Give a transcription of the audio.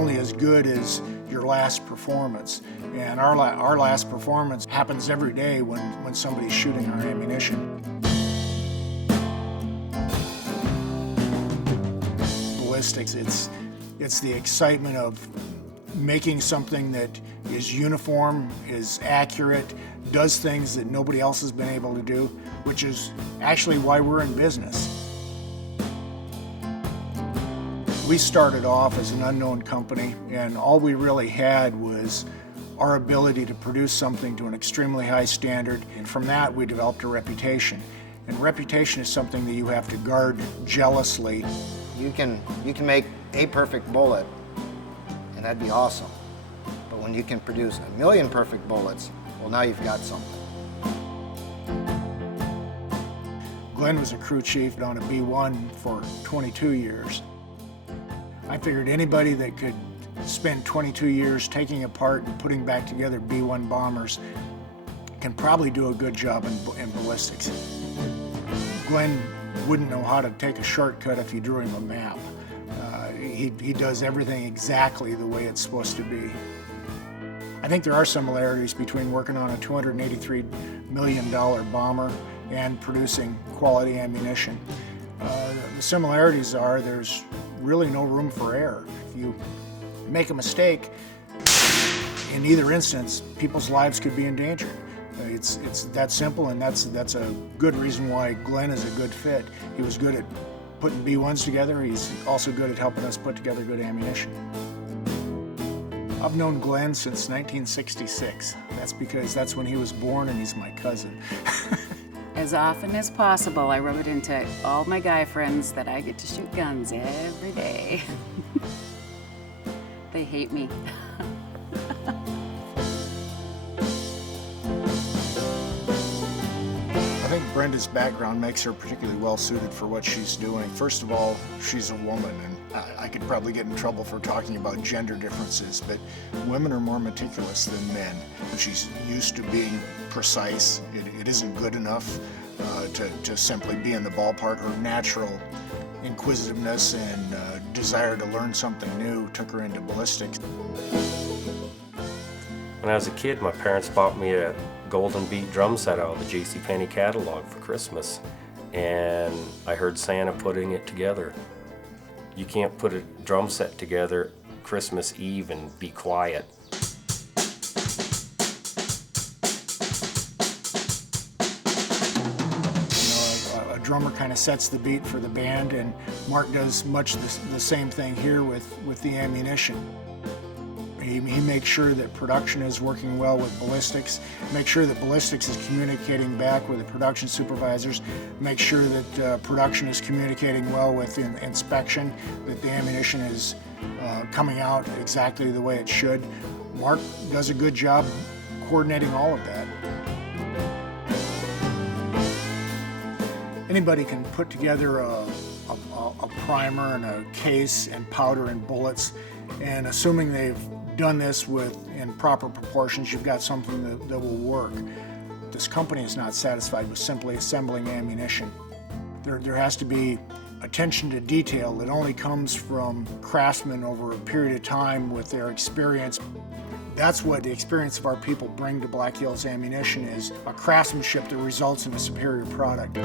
only as good as your last performance. And our last performance happens every day when somebody's shooting our ammunition. Ballistics, it's the excitement of making something that is uniform, is accurate, does things that nobody else has been able to do, which is actually why we're in business. We started off as an unknown company, and all we really had was our ability to produce something to an extremely high standard, and from that we developed a reputation. And reputation is something that you have to guard jealously. You can make a perfect bullet, and that'd be awesome. But when you can produce 1,000,000 perfect bullets, well, now you've got something. Glen was a crew chief on a B-1 for 22 years. I figured anybody that could spend 22 years taking apart and putting back together B-1 bombers can probably do a good job in ballistics. Glen wouldn't know how to take a shortcut if you drew him a map. He does everything exactly the way it's supposed to be. I think there are similarities between working on a $283 million bomber and producing quality ammunition. The similarities are there's really no room for error. If you make a mistake, in either instance, people's lives could be endangered. It's that simple, and that's a good reason why Glen is a good fit. He was good at putting B-1s together. He's also good at helping us put together good ammunition. I've known Glen since 1966. That's because that's when he was born, and he's my cousin. As often as possible, I rub it into all my guy friends that I get to shoot guns every day. They hate me. I think Brenda's background makes her particularly well suited for what she's doing. First of all, she's a woman, and I could probably get in trouble for talking about gender differences, but women are more meticulous than men. She's used to being precise. It isn't good enough to simply be in the ballpark. Her natural inquisitiveness and desire to learn something new took her into ballistics. When I was a kid, my parents bought me a Golden Beat drum set out of the JCPenney catalog for Christmas, and I heard Santa putting it together. You can't put a drum set together Christmas Eve and be quiet. A drummer kind of sets the beat for the band, and Mark does much the same thing here with the ammunition. He makes sure that production is working well with ballistics, make sure that ballistics is communicating back with the production supervisors, make sure that production is communicating well with inspection, that the ammunition is coming out exactly the way it should. Mark does a good job coordinating all of that. Anybody can put together a primer and a case and powder and bullets, and assuming they've done this in proper proportions, you've got something that will work. This company is not satisfied with simply assembling ammunition. There has to be attention to detail that only comes from craftsmen over a period of time with their experience. That's what the experience of our people bring to Black Hills Ammunition, is a craftsmanship that results in a superior product.